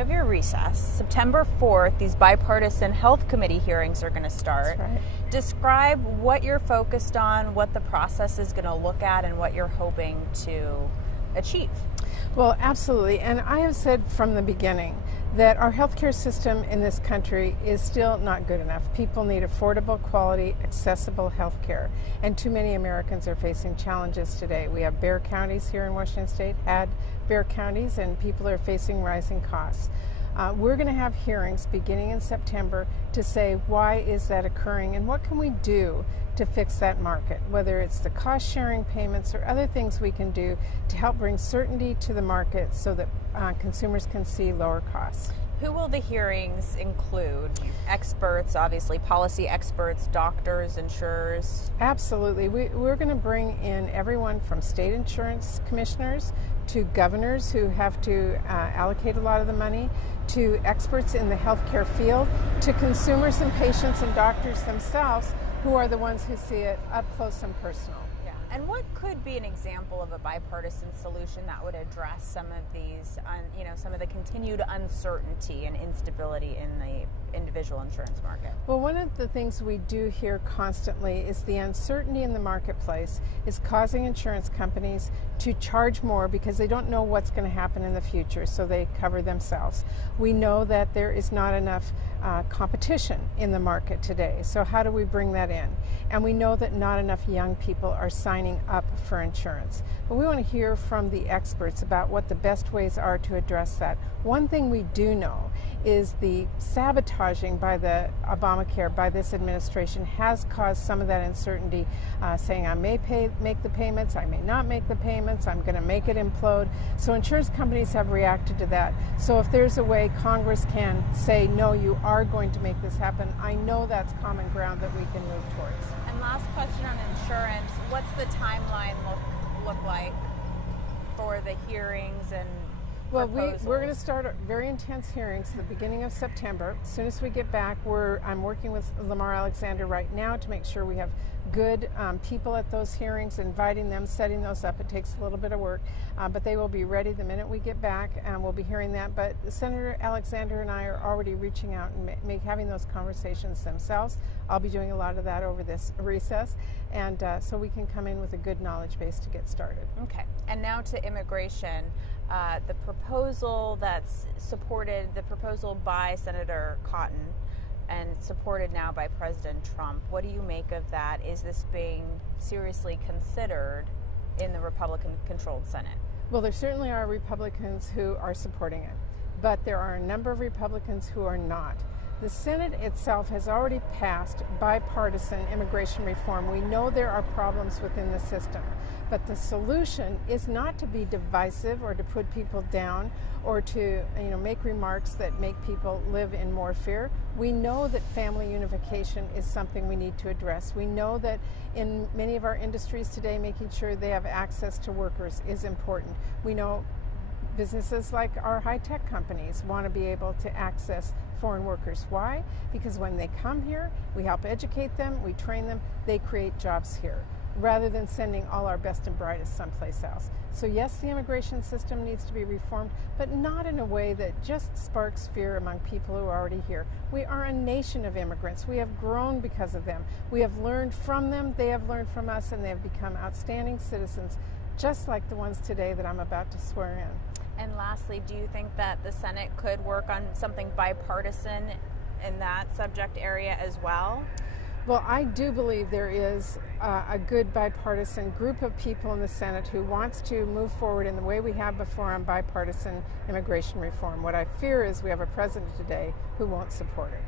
Of your recess, September 4th, these bipartisan health committee hearings are going to start. That's right. Describe what you're focused on, what the process is going to look at, and what you're hoping to achieve. Well, absolutely. And I have said from the beginning that our healthcare system in this country is still not good enough. People need affordable, quality, accessible healthcare. And too many Americans are facing challenges today. We have bare counties here in Washington State, had bare counties, and people are facing rising costs. We're going to have hearings beginning in September to say why is that occurring and what can we do to fix that market, whether it's the cost sharing payments or other things we can do to help bring certainty to the market so that consumers can see lower costs. Who will the hearings include? Experts, obviously, policy experts, doctors, insurers? Absolutely. We're going to bring in everyone from state insurance commissioners to governors who have to allocate a lot of the money, to experts in the healthcare field, to consumers and patients and doctors themselves who are the ones who see it up close and personal. Yeah. And what could be an example of a bipartisan solution that would address some of these, some of the continued uncertainty and instability in the individual insurance market? Well, one of the things we do hear constantly is the uncertainty in the marketplace is causing insurance companies to charge more because they don't know what's going to happen in the future, so they cover themselves. We know that there is not enough competition in the market today, so how do we bring that in? And we know that not enough young people are signing up for insurance. But we want to hear from the experts about what the best ways are to address that. One thing we do know is the sabotaging by the Obamacare, by this administration, has caused some of that uncertainty, saying I may make the payments, I may not make the payments, I'm going to make it implode. So insurance companies have reacted to that. So if there's a way Congress can say, no, you are going to make this happen, I know that's common ground that we can move towards. And last question on insurance, what's the timeline look like for the hearings and well, proposals? we're going to start very intense hearings at the beginning of September. As soon as we get back, I'm working with Lamar Alexander right now to make sure we have good people at those hearings, inviting them, setting those up. It takes a little bit of work, but they will be ready the minute we get back, and we'll be hearing that. But Senator Alexander and I are already reaching out and having those conversations themselves. I'll be doing a lot of that over this recess, and so we can come in with a good knowledge base to get started. Okay, and now to immigration. The proposal that's supported, the proposal by Senator Cotton and supported now by President Trump, what do you make of that? Is this being seriously considered in the Republican-controlled Senate? Well, there certainly are Republicans who are supporting it, but there are a number of Republicans who are not. The Senate itself has already passed bipartisan immigration reform. We know there are problems within the system, but the solution is not to be divisive or to put people down or to make remarks that make people live in more fear. We know that family unification is something we need to address. We know that in many of our industries today, making sure they have access to workers is important. We know businesses like our high-tech companies want to be able to access foreign workers. Why? Because when they come here, we help educate them, we train them, they create jobs here, rather than sending all our best and brightest someplace else. So yes, the immigration system needs to be reformed, but not in a way that just sparks fear among people who are already here. We are a nation of immigrants. We have grown because of them. We have learned from them, they have learned from us, and they have become outstanding citizens, just like the ones today that I'm about to swear in. And lastly, do you think that the Senate could work on something bipartisan in that subject area as well? Well, I do believe there is a good bipartisan group of people in the Senate who wants to move forward in the way we have before on bipartisan immigration reform. What I fear is we have a president today who won't support it.